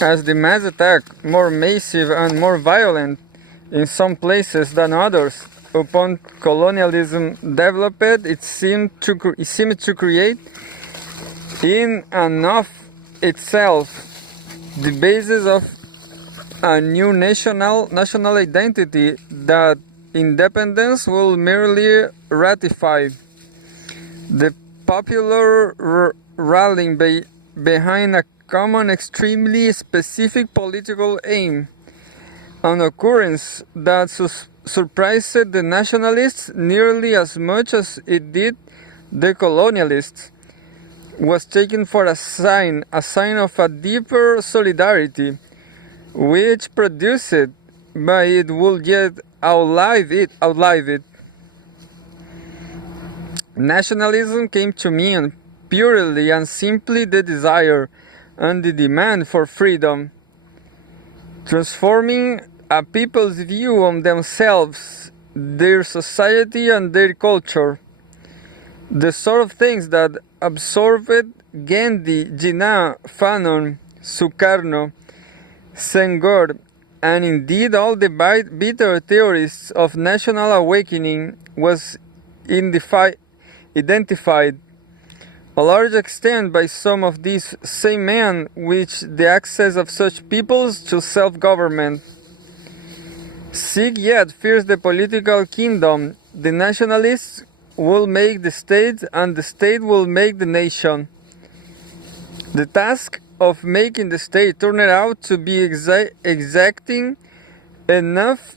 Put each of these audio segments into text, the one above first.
As the mass attack, more massive and more violent in some places than others, upon colonialism developed, it seemed to create in and of itself the basis of a new national identity that independence will merely ratify. The popular rallying behind a common extremely specific political aim, an occurrence that surprised the nationalists nearly as much as it did the colonialists, was taken for a sign of a deeper solidarity, which produced by it would yet outlive it. Nationalism came to mean purely and simply the desire and the demand for freedom, transforming a people's view on themselves, their society and their culture. The sort of things that absorbed Gandhi, Jinnah, Fanon, Sukarno, Senghor, and indeed all the bitter theorists of national awakening was identified a large extent by some of these same men with the access of such peoples to self-government. Seek yet first the political kingdom. The nationalists will make the state, and the state will make the nation. The task of making the state turned out to be exacting enough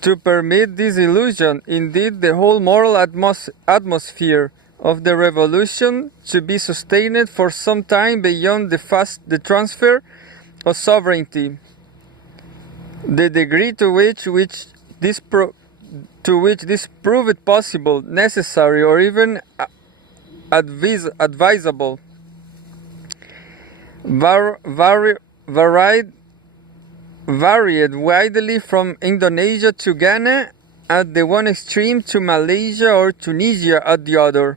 to permit this illusion, indeed the whole moral atmosphere of the revolution, to be sustained for some time beyond the transfer of sovereignty. The degree to which this proved possible, necessary, or even advisable varied widely from Indonesia to Ghana at the one extreme to Malaysia or Tunisia at the other.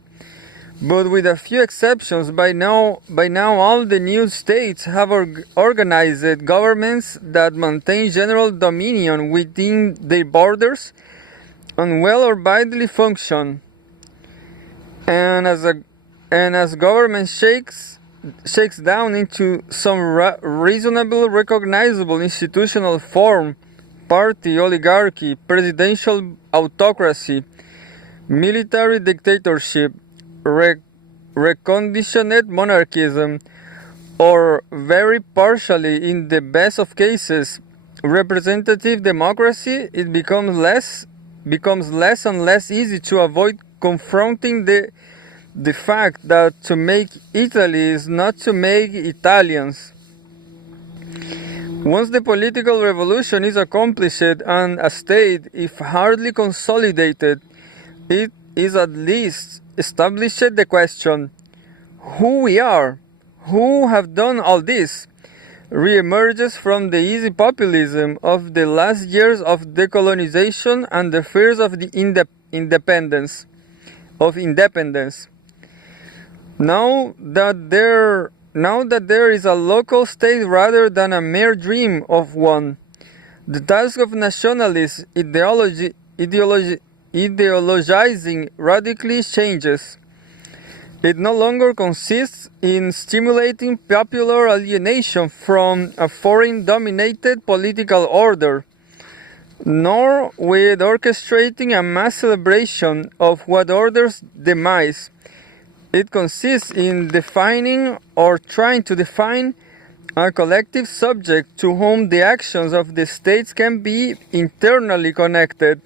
But with a few exceptions, by now all the new states have organized governments that maintain general dominion within their borders and well orderly function. And as government shakes down into some reasonable, recognizable institutional form, party oligarchy, presidential autocracy, military dictatorship, reconditioned monarchism, or very partially, in the best of cases, representative democracy, it becomes less and less easy to avoid confronting the fact that to make Italy is not to make Italians. Once the political revolution is accomplished and a state, if hardly consolidated, it is at least established the question, who we are, who have done all this, re-emerges from the easy populism of the last years of decolonization and the fears of the independence. Now that there is a local state rather than a mere dream of one, the task of nationalist ideologizing radically changes. It no longer consists in stimulating popular alienation from a foreign-dominated political order, nor with orchestrating a mass celebration of what order's demise. It consists in defining or trying to define a collective subject to whom the actions of the states can be internally connected,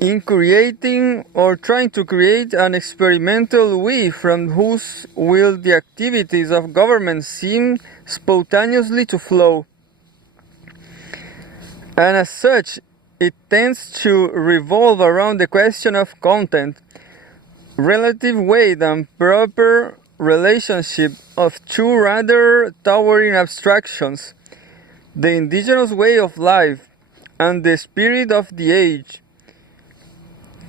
in creating or trying to create an experimental we from whose will the activities of government seem spontaneously to flow. And as such, it tends to revolve around the question of content, relative weight and proper relationship of two rather towering abstractions, the indigenous way of life and the spirit of the age.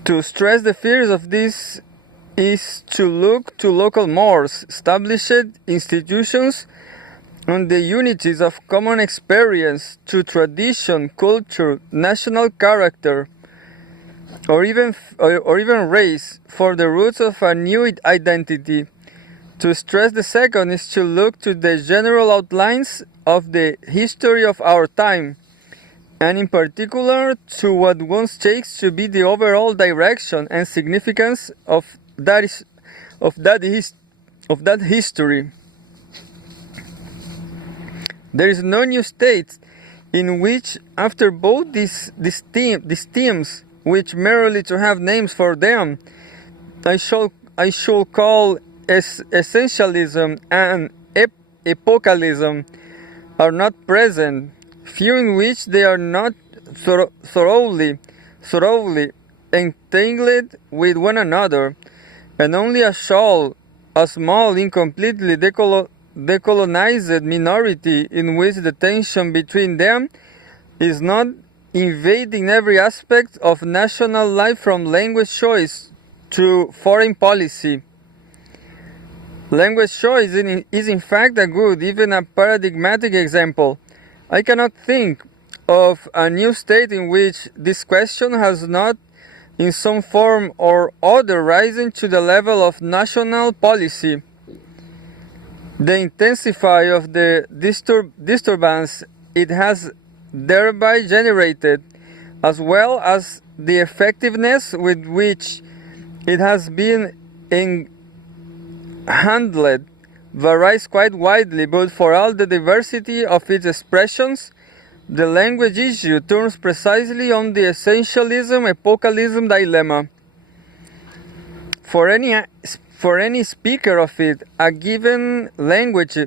To stress the fears of this is to look to local mores, established institutions, on the unities of common experience to tradition, culture, national character, or even race for the roots of a new identity. To stress the second is to look to the general outlines of the history of our time, and in particular to what one takes to be the overall direction and significance of that history. There is no new state in which, after both these themes, which merely to have names for them, I shall call essentialism and epochalism, are not present, few in which they are not thoroughly entangled with one another, and only a small, incompletely decolonized minority in which the tension between them is not invading every aspect of national life, from language choice to foreign policy. Language choice is in fact a good, even a paradigmatic example. I cannot think of a new state in which this question has not in some form or other risen to the level of national policy. The intensity of the disturbance it has thereby generated, as well as the effectiveness with which it has been handled, varies quite widely, but for all the diversity of its expressions, the language issue turns precisely on the essentialism-epochalism dilemma. For any speaker of it, a given language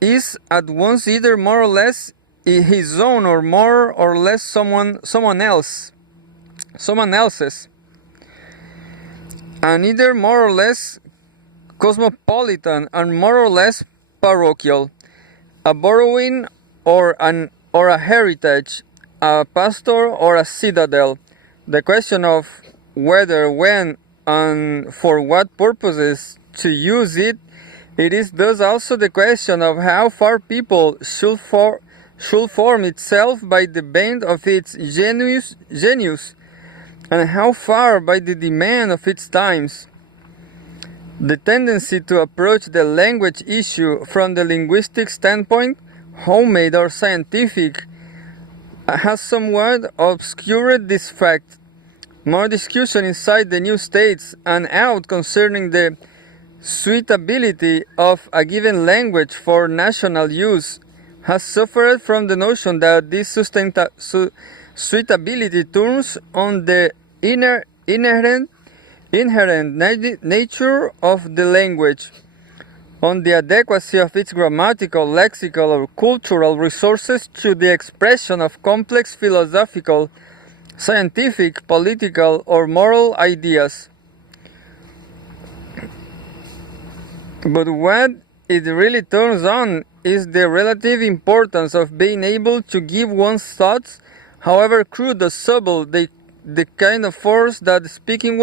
is at once either more or less his own, or more or less someone else's, and either more or less cosmopolitan and more or less parochial, a borrowing or a heritage, a pastor or a citadel. The question of whether, when, and for what purposes to use it is thus also the question of how far people should form itself by the bent of its genius, and how far by the demand of its times. The tendency to approach the language issue from the linguistic standpoint, homemade or scientific, has somewhat obscured this fact. More discussion inside the new states and out concerning the suitability of a given language for national use has suffered from the notion that this suitability turns on the inherent nature of the language, on the adequacy of its grammatical, lexical, or cultural resources to the expression of complex philosophical, scientific, political, or moral ideas. But what it really turns on is the relative importance of being able to give one's thoughts, however crude or subtle, the kind of force that the speaking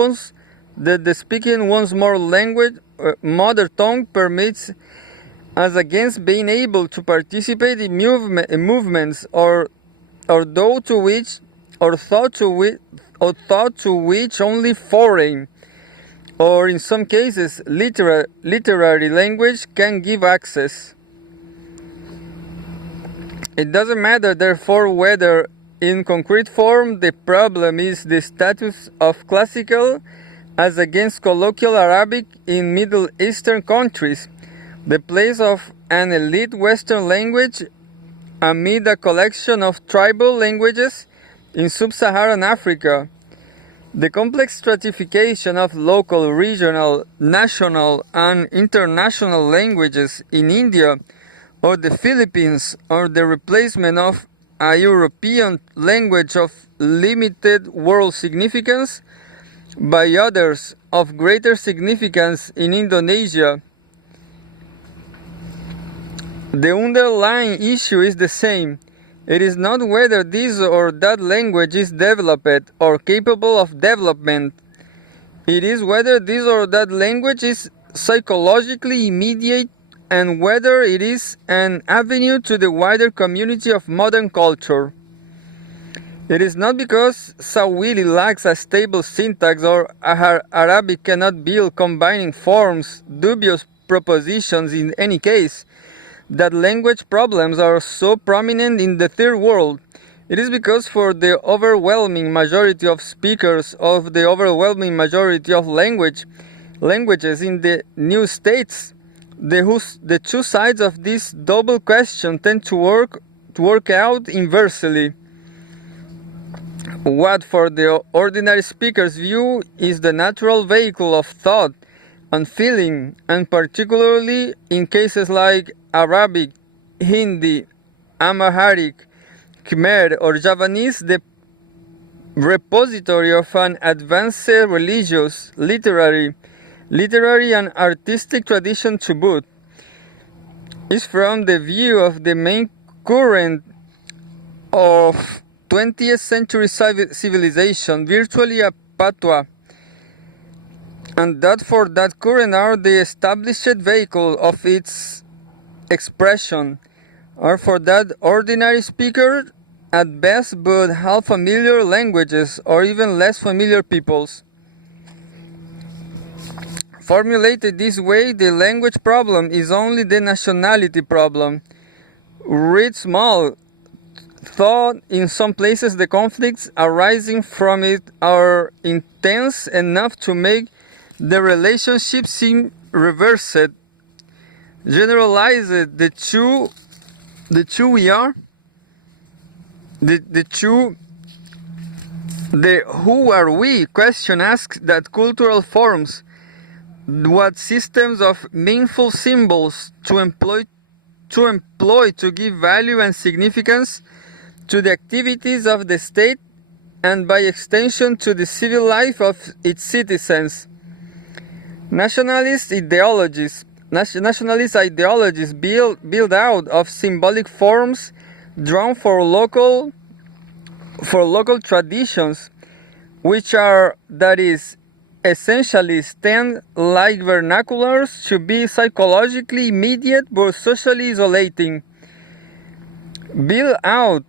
one's mother tongue permits, as against being able to participate in movements or thought to which only foreign, or in some cases literary language can give access. It doesn't matter, therefore, whether in concrete form the problem is the status of classical as against colloquial Arabic in Middle Eastern countries, the place of an elite Western language amid a collection of tribal languages in sub-Saharan Africa, the complex stratification of local, regional, national, and international languages in India or the Philippines, or the replacement of a European language of limited world significance by others of greater significance in Indonesia. The underlying issue is the same. It is not whether this or that language is developed or capable of development. It is whether this or that language is psychologically immediate and whether it is an avenue to the wider community of modern culture. It is not because Swahili lacks a stable syntax or Arabic cannot build combining forms, dubious propositions in any case, that language problems are so prominent in the third world. It is because for the overwhelming majority of speakers of the overwhelming majority of languages in the new states, the two sides of this double question tend to work out inversely. What for the ordinary speaker's view is the natural vehicle of thought and feeling, and particularly in cases like Arabic, Hindi, Amharic, Khmer, or Javanese, the repository of an advanced religious, literary and artistic tradition to boot, is from the view of the main current of 20th century civilization virtually a patois, and that for that current are the established vehicle of its expression, or for that ordinary speaker at best but half familiar languages or even less familiar peoples. Formulated this way, the language problem is only the nationality problem. Read small, though in some places the conflicts arising from it are intense enough to make the relationship seem reversed. Generalize the who are we question asks that cultural forms, what systems of meaningful symbols to employ to give value and significance to the activities of the state and by extension to the civil life of its citizens. Nationalist ideologies build out of symbolic forms drawn for local traditions, which are, that is, essentially tend like vernaculars to be psychologically immediate but socially isolating. Build out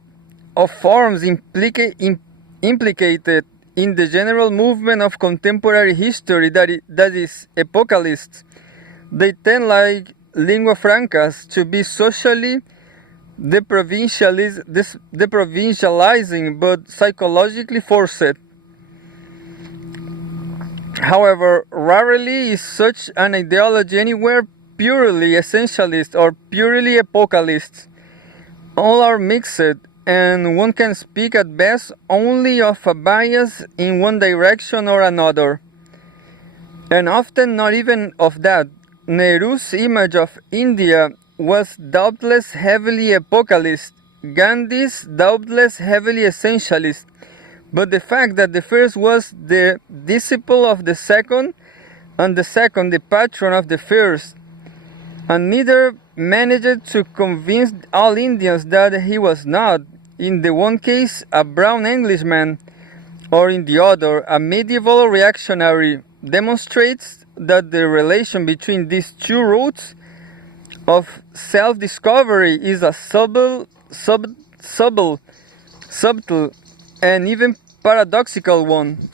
of forms implicated in the general movement of contemporary history that is epocalist. They tend like lingua francas to be socially deprovincializing but psychologically forced. However, rarely is such an ideology anywhere purely essentialist or purely epocalist. All are mixed, and one can speak at best only of a bias in one direction or another, and often not even of that. Nehru's image of India was doubtless heavily epocalist, Gandhi's doubtless heavily essentialist, but the fact that the first was the disciple of the second, and the second the patron of the first, and neither managed to convince all Indians that he was not, in the one case, a brown Englishman, or in the other, a medieval reactionary, demonstrates that the relation between these two routes of self-discovery is a subtle, and even paradoxical one.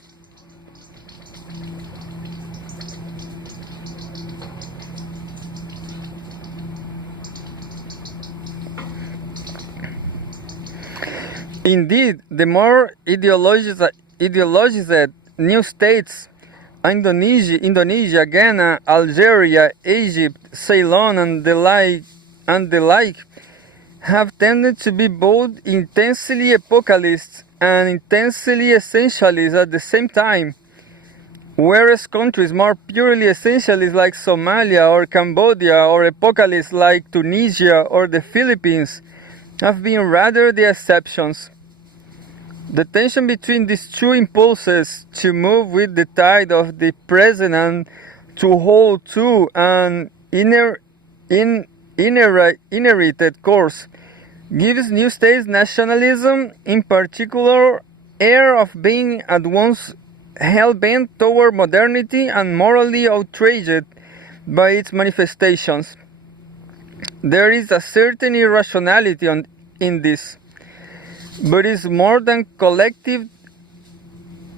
Indeed, the more ideologized new states, Indonesia, Ghana, Algeria, Egypt, Ceylon, and the like, have tended to be both intensely epocalist and intensely essentialist at the same time, whereas countries more purely essentialist like Somalia or Cambodia, or epocalist like Tunisia or the Philippines, have been rather the exceptions. The tension between these two impulses to move with the tide of the present and to hold to an inherited course gives new states nationalism, in particular, air of being at once hell-bent toward modernity and morally outraged by its manifestations. There is a certain irrationality in this, but it's more than collective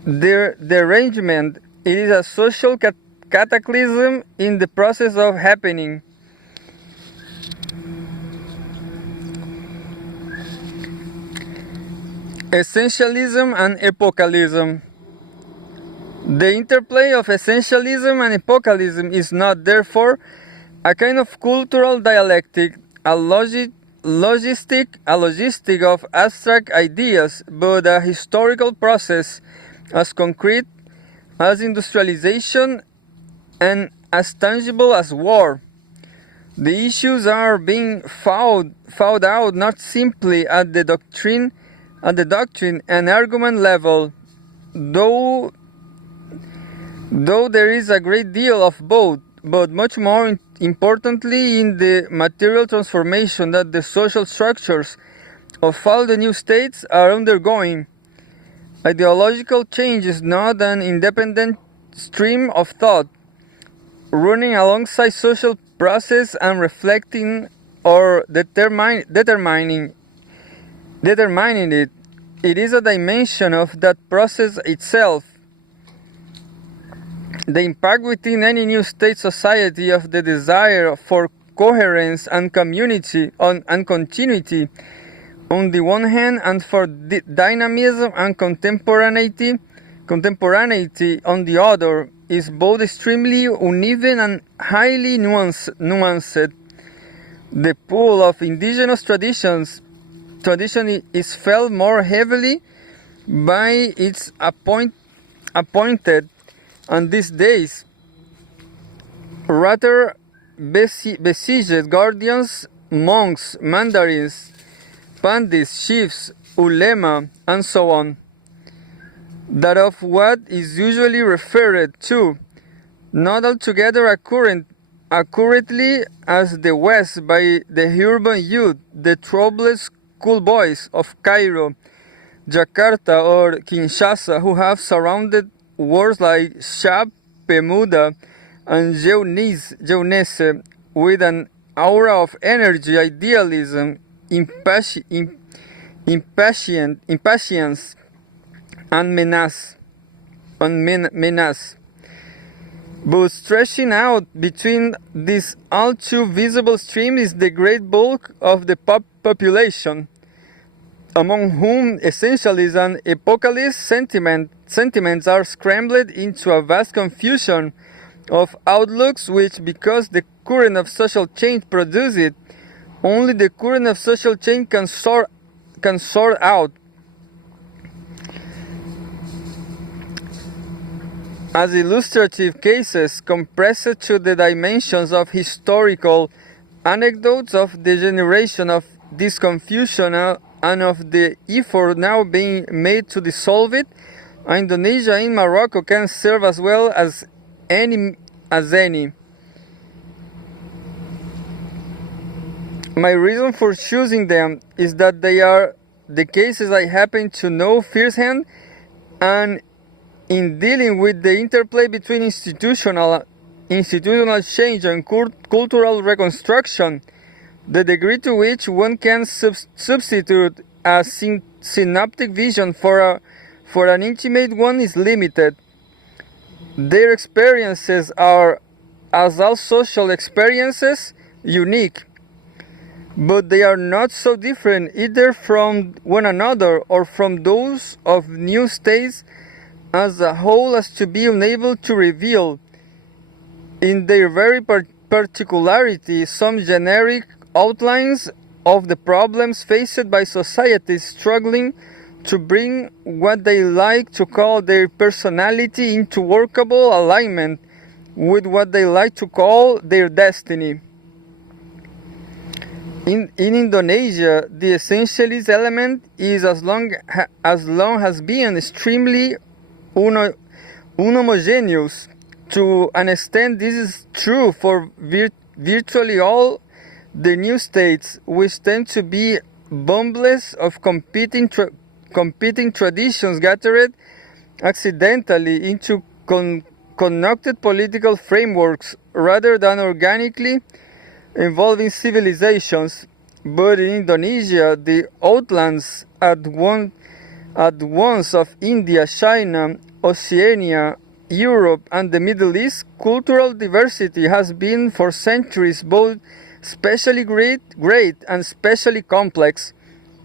derangement. It is a social cataclysm in the process of happening. Essentialism and epochalism. The interplay of essentialism and epochalism is not, therefore, a kind of cultural dialectic, a logistic of abstract ideas, but a historical process as concrete as industrialization and as tangible as war. The issues are being fought out not simply at the doctrine and argument level, though there is a great deal of both, but much more importantly in the material transformation that the social structures of all the new states are undergoing. Ideological change is not an independent stream of thought, running alongside social process and reflecting or determining it. It is a dimension of that process itself. The impact within any new state society of the desire for coherence and community and continuity on the one hand, and for dynamism and contemporaneity on the other, is both extremely uneven and highly nuanced. The pull of indigenous tradition is felt more heavily by its appointed on these days, rather besieged guardians, monks, mandarins, pandits, chiefs, ulema, and so on, that of what is usually referred to, not altogether accurately as the West, by the urban youth, the troubled schoolboys of Cairo, Jakarta, or Kinshasa, who have surrounded words like Shab, Pemuda, and Jeunesse with an aura of energy, idealism, impatience, and menace. But stretching out between these all too visible streams is the great bulk of the population, among whom essentialist and epochalist sentiments are scrambled into a vast confusion of outlooks which, because the current of social change produces it, only the current of social change can sort out. As illustrative cases compressed to the dimensions of historical anecdotes of the generation of this confusion and of the effort now being made to dissolve it, Indonesia and Morocco can serve as well as any. My reason for choosing them is that they are the cases I happen to know firsthand, and in dealing with the interplay between institutional change and cultural reconstruction, the degree to which one can substitute a synoptic vision for an intimate one is limited. Their experiences are, as all social experiences, unique, but they are not so different either from one another or from those of new states as a whole as to be unable to reveal, in their very particularity, some generic outlines of the problems faced by societies struggling to bring what they like to call their personality into workable alignment with what they like to call their destiny. In Indonesia, the essentialist element is as long has been extremely unhomogeneous. To an extent, this is true for virtually all the new states, which tend to be bundles of competing traditions gathered accidentally into connected political frameworks rather than organically involving civilizations, but in Indonesia, the outlands at once of India, China, Oceania, Europe, and the Middle East, cultural diversity has been for centuries both specially great and specially complex.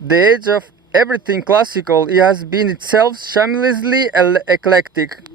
The age of everything classical, it has been itself shamelessly eclectic.